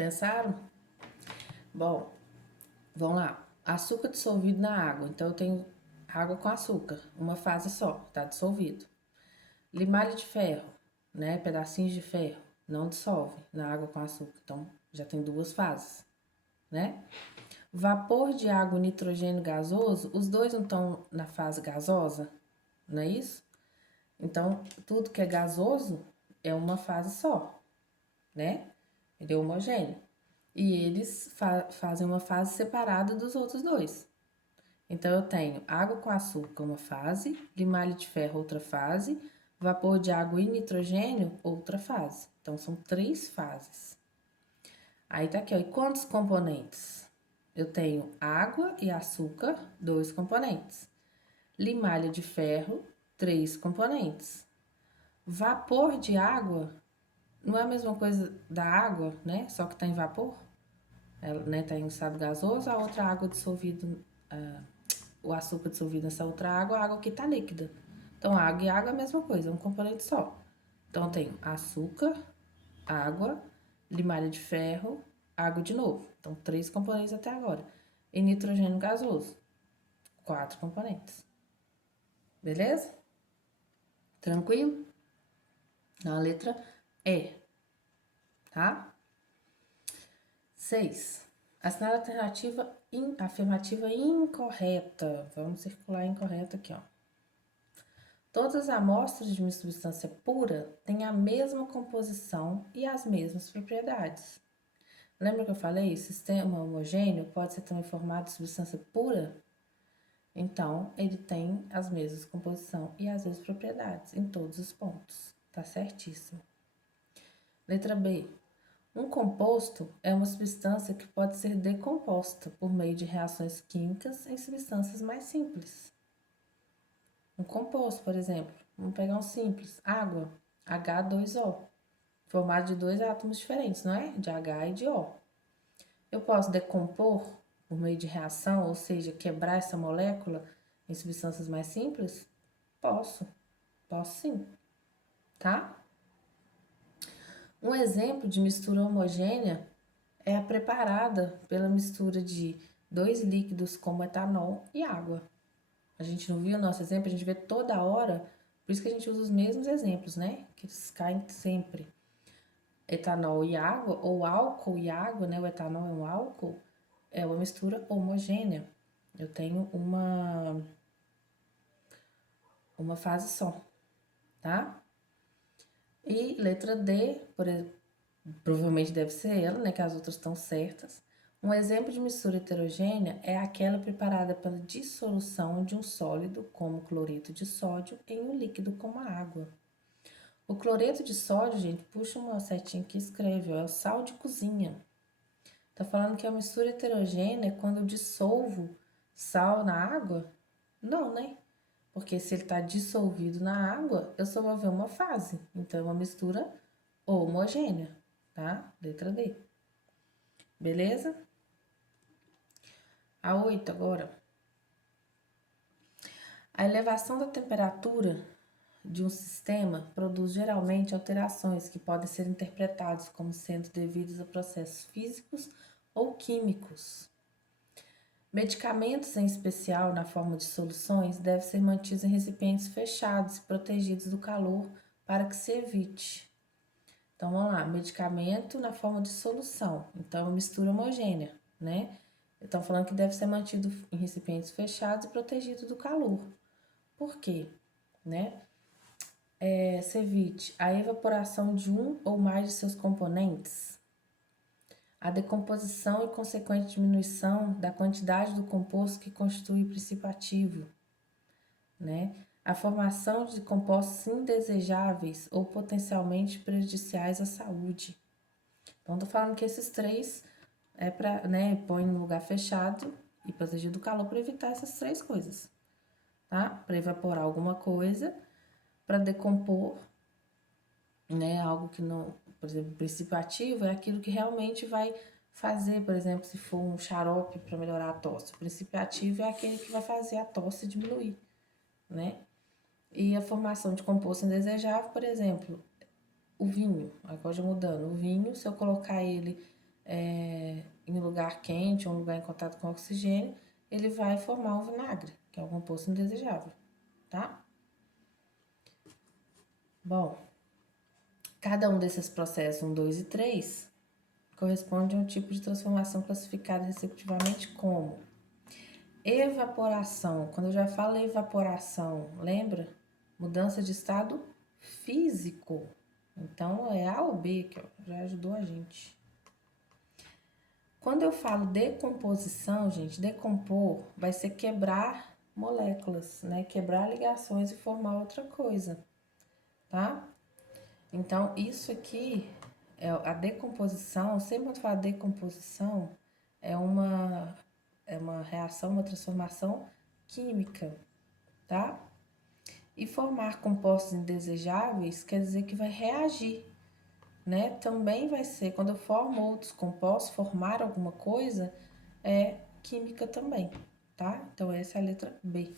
Pensaram? Bom, vamos lá. Açúcar dissolvido na água. Então, eu tenho água com açúcar, uma fase só, tá dissolvido. Limalha de ferro, né? Pedacinhos de ferro, não dissolve na água com açúcar. Então, já tem duas fases, né? Vapor de água e nitrogênio gasoso, os dois não estão na fase gasosa, não é isso? Então, tudo que é gasoso é uma fase só, né? Ele é homogêneo. E eles fazem uma fase separada dos outros dois. Então, eu tenho água com açúcar, uma fase, limalha de ferro, outra fase, vapor de água e nitrogênio, outra fase. Então, são três fases. Aí tá aqui, ó. E quantos componentes? Eu tenho água e açúcar, dois componentes. Limalha de ferro, três componentes. Vapor de água não é a mesma coisa da água, né? Só que tá em vapor. Ela, né, tá em estado gasoso, a outra água dissolvida, o açúcar dissolvido nessa outra água, a água que tá líquida. Então, água e água é a mesma coisa, é um componente só. Então, eu tenho açúcar, água, limalha de ferro, água de novo. Então, três componentes até agora. E nitrogênio gasoso, quatro componentes. Beleza? Tranquilo? Na letra E, tá? 6. Assinar a alternativa afirmativa incorreta. Vamos circular incorreta aqui, ó. Todas as amostras de uma substância pura têm a mesma composição e as mesmas propriedades. Lembra que eu falei? Sistema homogêneo pode ser também formado de substância pura? Então, ele tem as mesmas composição e as mesmas propriedades em todos os pontos. Tá certíssimo. Letra B. Um composto é uma substância que pode ser decomposta por meio de reações químicas em substâncias mais simples. Um composto, por exemplo, vamos pegar um simples, água, H2O, formado de dois átomos diferentes, não é? De H e de O. Eu posso decompor por meio de reação, ou seja, quebrar essa molécula em substâncias mais simples? Posso sim, tá? Um exemplo de mistura homogênea é a preparada pela mistura de dois líquidos como etanol e água. A gente não viu o nosso exemplo, a gente vê toda hora, por isso que a gente usa os mesmos exemplos, né? Que eles caem sempre. Etanol e água, ou álcool e água, né? O etanol é um álcool, é uma mistura homogênea. Eu tenho uma fase só, tá? E letra D, provavelmente deve ser ela, né? Que as outras estão certas. Um exemplo de mistura heterogênea é aquela preparada pela dissolução de um sólido, como cloreto de sódio, em um líquido como a água. O cloreto de sódio, gente, puxa uma setinha que escreve, ó, é o sal de cozinha. Tá falando que a mistura heterogênea é quando eu dissolvo sal na água? Não, né? Porque se ele está dissolvido na água, eu só vou ver uma fase. Então, é uma mistura homogênea, tá? Letra D. Beleza? A 8 agora. A elevação da temperatura de um sistema produz geralmente alterações que podem ser interpretadas como sendo devidas a processos físicos ou químicos. Medicamentos, em especial na forma de soluções, devem ser mantidos em recipientes fechados e protegidos do calor para que se evite. Então, vamos lá, medicamento na forma de solução. Então, mistura homogênea, né? Estão falando que deve ser mantido em recipientes fechados e protegido do calor. Por quê? Né? Se evite a evaporação de um ou mais de seus componentes, a decomposição e consequente diminuição da quantidade do composto que constitui o princípio ativo, né? A formação de compostos indesejáveis ou potencialmente prejudiciais à saúde. Então, tô falando que esses três é para, né, põe no lugar fechado e protegido do calor para evitar essas três coisas, tá? Para evaporar alguma coisa, para decompor, né, algo que não, por exemplo, o princípio ativo é aquilo que realmente vai fazer, por exemplo, se for um xarope para melhorar a tosse. O princípio ativo é aquele que vai fazer a tosse diminuir, né? E a formação de composto indesejável, por exemplo, o vinho, agora já mudando, o vinho, se eu colocar ele em um lugar quente ou um lugar em contato com oxigênio, ele vai formar um vinagre, que é um composto indesejável, tá? Bom, cada um desses processos 1, 2 e 3 corresponde a um tipo de transformação classificada respectivamente como evaporação. Quando eu já falo evaporação, lembra? Mudança de estado físico. Então, é A ou B, que já ajudou a gente. Quando eu falo decomposição, gente, decompor vai ser quebrar moléculas, né? Quebrar ligações e formar outra coisa, tá? Então, isso aqui é a decomposição. Sempre quando fala decomposição, é uma reação, uma transformação química, tá? E formar compostos indesejáveis quer dizer que vai reagir, né? Também vai ser, quando eu formo outros compostos, formar alguma coisa, é química também, tá? Então, essa é a letra B.